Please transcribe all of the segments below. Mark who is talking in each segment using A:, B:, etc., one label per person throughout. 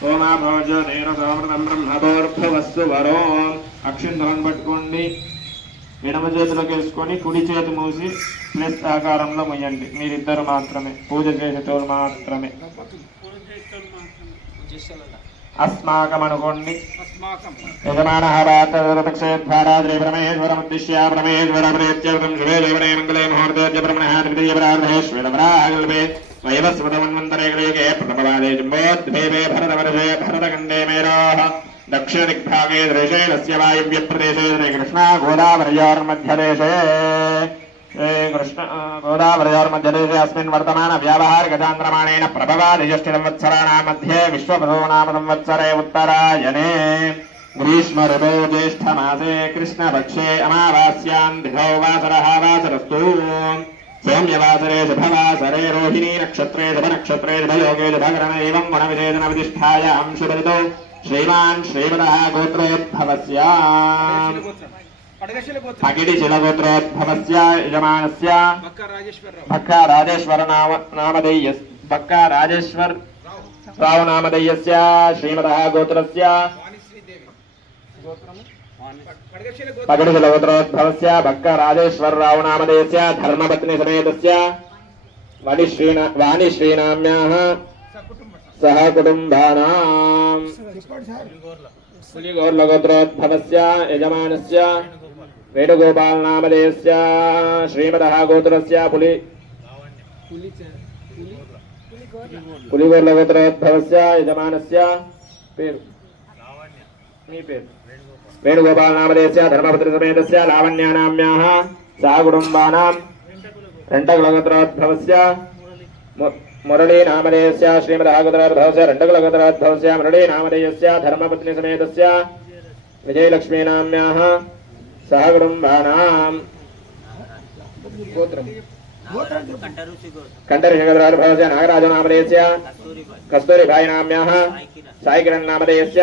A: సోమాభోజ నేను సమృతం బ్రహ్మభోర్భవస్సు వరో అక్షింతలను పట్టుకోండి. ఎడమ చేతిలోకి వేసుకొని కుడి చేతి మూసి ప్లస్ ఆకారంలో మొయ్యండి. మీరిద్దరు మాత్రమే. పూజ చేసేటోరు మాత్రమే. అస్మాకం అనుకోండి. యజమాన పరమేశ్వరముద్దిశ్య పరమేశ్వర ప్రేత్యర్థం శుభే దేవనే మంగళే ముహూర్తోద్య బ్రహ్మణ తృతీయ పరాధేశ్వరవరాహల్పే వయవస్మృతమన్వంతరే కలియుగే प्रणवादे जम्बोद्भेवे भरतवर्षे भरतखण्डे मेरोः दक्षिणदिग्भागे देशे तस्य वायव्यप्रदेशे श्रीकृष्णा गोदावरयोर्मध्यदेशे श्रीकृष्ण गोदावरयोर्मध्यदेशे अस्मिन् वर्तमानव्यावहारिकचान्द्रमाणेन प्रभवादिजष्टिसंवत्सराणां मध्ये विश्वप्रभोनामसंवत्सरे उत्तरायणे ग्रीष्मऋतौ ज्येष्ठमासे कृष्णपक्षे अमावास्यां दिघौ वासरः वासरस्तु సోమ్యవాసరే శుభవాసరే రోహిణీ నక్షత్రే శుభనక్షత్రే శుభయోగే శుభగ్రహణ ఏం వనవిచేదన ప్రతిష్టాయాం శుభరితో శ్రీమాన్ శ్రీమద గోత్రోద్భవస్య పగిడి శిలగోత్రోద్భవస్య యజమానస్య. భక్కా రాజేశ్వర నామ నామధేయ భక్కా రాజేశ్వర్ రావు. నామధేయస్య శ్రీమద గోత్రస్య
B: గోత్రము?
A: पगडिजलगोत्रोद्भवस्य भक्कराजेश्वरराव नामधेयस्य धर्मपत्नी समेत वाणिश्रीणा वाणिश्रीनाम्याः सह कुटुम्बानाम्। पुलिगोर्लगोत्रोद्भवस्य यजमानस्य वेणुगोपाल नामधेयस्य श्रीमदः गोत्रस्य पुलि पुलिगोर्लगोत्रोद्भवस्य यजमानस्य पेरु। मी पेरु। వేణుగోపాలనామదేశ ధర్మపత్రి సమేతస్య లావణ్యానామ్యాహ సాగుడుంబానాం రెండగులగోత్రోద్భవస్య మురళీనామదేయస్య శ్రీమద్భవస్య రెండగులగోత్రోద్భవస్య మురళీనామదేయస్య ధర్మపత్ని సమేతస్య విజయలక్ష్మీనామ్యాహ సహగుడుంబానాం
C: గోత్రం.
A: కంఠర్షగద్రాజభవస్య నాగరాజనామదేయస్య కస్తూరిభాయి నామ్యాహ సాయికిరణ్ నామదేయస్య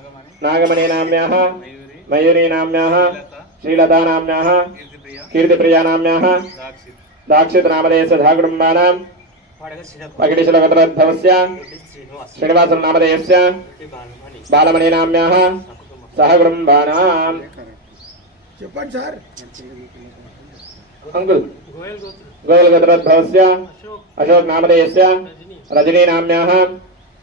A: नागमणि नाम्याः मयूरी नाम्याः श्रीलता नाम्याः
C: कीर्तिप्रिया।
A: नागमणिनाम्याः मयूरीनाम्याः नामदेयस्य कीर्तिप्रियानाम्याः दाक्षितनामधेयसधाकुटुम्बानां अखिलशिलपत्रद्धवस्य श्रीनिवासनामधेयस्य बालमणिनाम्याः सहकुटुम्बानाम्
D: చెప్పండి సార్
A: అంకుల్ గోయల్ గోత్రోద్భవస్య अशोक। नामदेयस्य रजनी। नाम्याः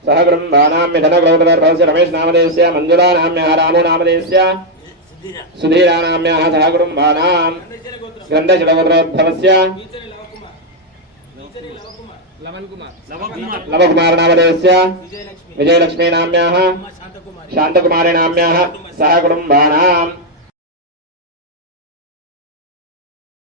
A: सह ब्रह्माणां मिथनगौरवर्भस्य रमेशनामधेयस्य मञ्जुलानाम्यः रामोनामधेयस्य सुधीरानाम्यः सह कुटुम्बानां गन्धजलगोत्रोद्भवस्य लवकुमारनामधेयस्य विजयलक्ष्मीनाम्याः शान्तकुमारीणाम्याः सह